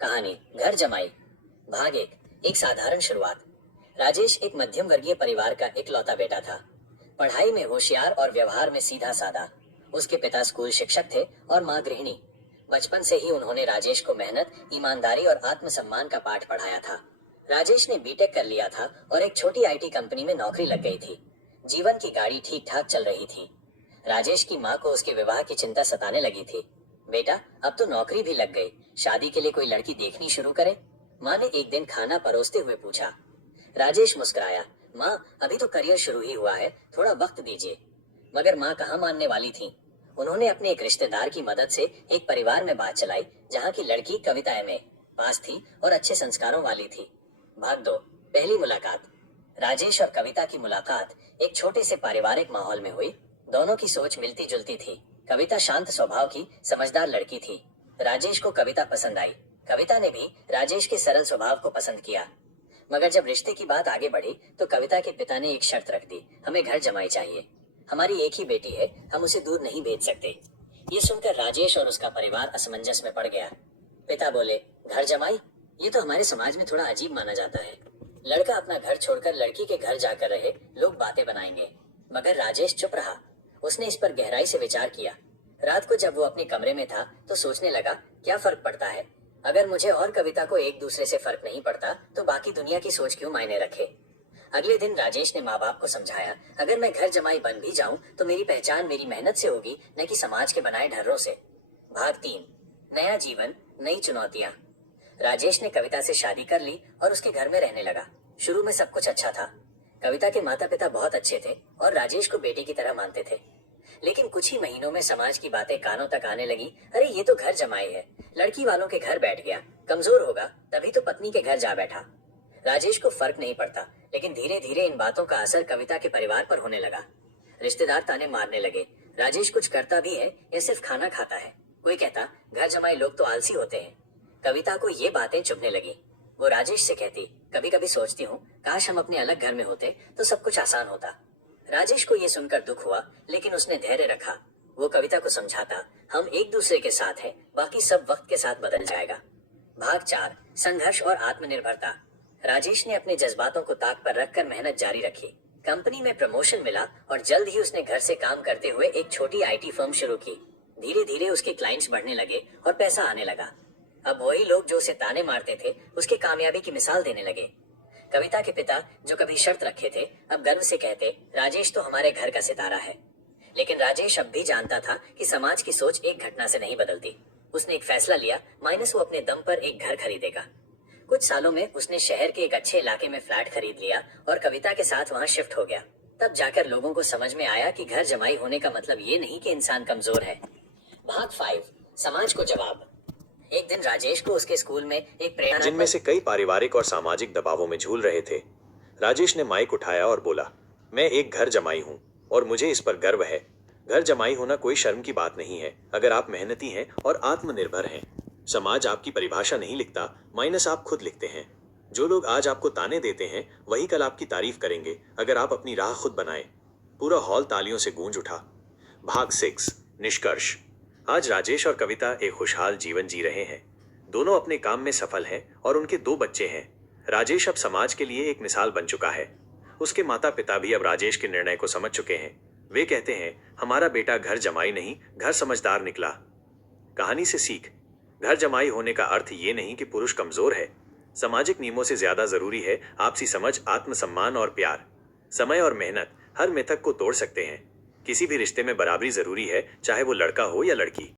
कहानी घर जमाई भाग एक साधारण शुरुआत। राजेश एक मध्यम वर्गीय परिवार का इकलौता बेटा था। पढ़ाई में होशियार और व्यवहार में सीधा साधा। उसके पिता स्कूल शिक्षक थे और माँ गृहिणी। बचपन से ही उन्होंने राजेश को मेहनत, ईमानदारी और आत्मसम्मान का पाठ पढ़ाया था। राजेश ने बीटेक कर लिया था और एक छोटी आईटी कंपनी में नौकरी लग गई थी। जीवन की गाड़ी ठीक ठाक चल रही थी। राजेश की माँ को उसके विवाह की चिंता सताने लगी थी। बेटा, अब तो नौकरी भी लग गई, शादी के लिए कोई लड़की देखनी शुरू करें। माँ ने एक दिन खाना परोसते हुए पूछा। राजेश मुस्कुराया। माँ, अभी तो करियर शुरू ही हुआ है, थोड़ा वक्त दीजिए। मगर माँ कहाँ मानने वाली थी। उन्होंने अपने एक रिश्तेदार की मदद से एक परिवार में बात चलाई, जहाँ की लड़की कविता एमए पास थी और अच्छे संस्कारों वाली थी। भाग 2, पहली मुलाकात। राजेश और कविता की मुलाकात एक छोटे से पारिवारिक माहौल में हुई। दोनों की सोच मिलती जुलती थी। कविता शांत स्वभाव की समझदार लड़की थी। राजेश को कविता पसंद आई। कविता ने भी राजेश के सरल स्वभाव को पसंद किया। मगर जब रिश्ते की बात आगे बढ़ी तो कविता के पिता ने एक शर्त रख दी। हमें घर जमाई चाहिए। हमारी एक ही बेटी है, हम उसे दूर नहीं भेज सकते। ये सुनकर राजेश और उसका परिवार असमंजस में पड़ गया। पिता बोले, घर जमाई? ये तो हमारे समाज में थोड़ा अजीब माना जाता है। लड़का अपना घर छोड़कर लड़की के घर जाकर रहे, लोग बातें बनाएंगे। मगर राजेश चुप रहा। उसने इस पर गहराई से विचार किया। रात को जब वो अपने कमरे में था तो सोचने लगा, क्या फर्क पड़ता है? अगर मुझे और कविता को एक दूसरे से फर्क नहीं पड़ता तो बाकी दुनिया की सोच क्यों मायने रखे। अगले दिन राजेश ने माँ बाप को समझाया, अगर मैं घर जमाई बन भी जाऊं तो मेरी पहचान मेरी मेहनत से होगी, न कि समाज के बनाए ढर्रों से। भाग 3, नया जीवन, नई चुनौतियां। राजेश ने कविता से शादी कर ली और उसके घर में रहने लगा। शुरू में सब कुछ अच्छा था। कविता के माता पिता बहुत अच्छे थे और राजेश को बेटे की तरह मानते थे। लेकिन कुछ ही महीनों में समाज की बातें कानों तक आने लगी। अरे ये तो घर जमाई है, लड़की वालों के घर बैठ गया, कमजोर होगा तभी तो पत्नी के घर जा बैठा। राजेश को फर्क नहीं पड़ता, लेकिन धीरे धीरे इन बातों का असर कविता के परिवार पर होने लगा। रिश्तेदार ताने मारने लगे। राजेश कुछ करता भी है या सिर्फ खाना खाता है। कोई कहता, घर जमाई लोग तो आलसी होते हैं। कविता को ये बातें चुभने लगी। वो राजेश से कहती, कभी कभी सोचती हूँ काश हम अपने अलग घर में होते तो सब कुछ आसान होता। राजेश को ये सुनकर दुख हुआ, लेकिन उसने धैर्य रखा। वो कविता को समझाता, हम एक दूसरे के साथ हैं, बाकी सब वक्त के साथ बदल जाएगा। भाग 4, संघर्ष और आत्मनिर्भरता। राजेश ने अपने जज्बातों को ताक पर रखकर मेहनत जारी रखी। कंपनी में प्रमोशन मिला और जल्द ही उसने घर से काम करते हुए एक छोटी आईटी फर्म शुरू की। धीरे धीरे उसके क्लाइंट्स बढ़ने लगे और पैसा आने लगा। अब वही लोग जो उसे ताने मारते थे उसकी कामयाबी की मिसाल देने लगे। कविता के पिता, जो कभी शर्त रखे थे, अब गर्व से कहते, राजेश तो हमारे घर का सितारा है। लेकिन राजेश अब भी जानता था कि समाज की सोच एक घटना से नहीं बदलती। उसने एक फैसला लिया, माइनस वो अपने दम पर एक घर खरीदेगा। कुछ सालों में उसने शहर के एक अच्छे इलाके में फ्लैट खरीद लिया और कविता के साथ वहां शिफ्ट हो गया। तब जाकर लोगों को समझ में आया कि घर जमाई होने का मतलब ये नहीं कि इंसान कमजोर है। भाग 5, समाज को जवाब। एक दिन राजेश को उसके स्कूल में एक प्रेरणा जिनमें से कई पारिवारिक और सामाजिक दबावों में झूल रहे थे। राजेश ने माइक उठाया और बोला, मैं एक घर जमाई हूँ और मुझे इस पर गर्व है। घर जमाई होना कोई शर्म की बात नहीं है, अगर आप मेहनती हैं और आत्मनिर्भर हैं। समाज आपकी परिभाषा नहीं लिखता, माइनस आप खुद लिखते हैं। जो लोग आज आपको ताने देते हैं वही कल आपकी तारीफ करेंगे, अगर आप अपनी राह खुद बनाएं। पूरा हॉल तालियों से गूंज उठा। भाग 6, निष्कर्ष। आज राजेश और कविता एक खुशहाल जीवन जी रहे हैं। दोनों अपने काम में सफल हैं और उनके 2 बच्चे हैं। राजेश अब समाज के लिए एक मिसाल बन चुका है। उसके माता पिता भी अब राजेश के निर्णय को समझ चुके हैं। वे कहते हैं, हमारा बेटा घर जमाई नहीं, घर समझदार निकला। कहानी से सीख। घर जमाई होने का अर्थ ये नहीं कि पुरुष कमजोर है। सामाजिक नियमों से ज्यादा जरूरी है आपसी समझ, आत्मसम्मान और प्यार। समय और मेहनत हर मिथक को तोड़ सकते हैं। किसी भी रिश्ते में बराबरी जरूरी है, चाहे वो लड़का हो या लड़की।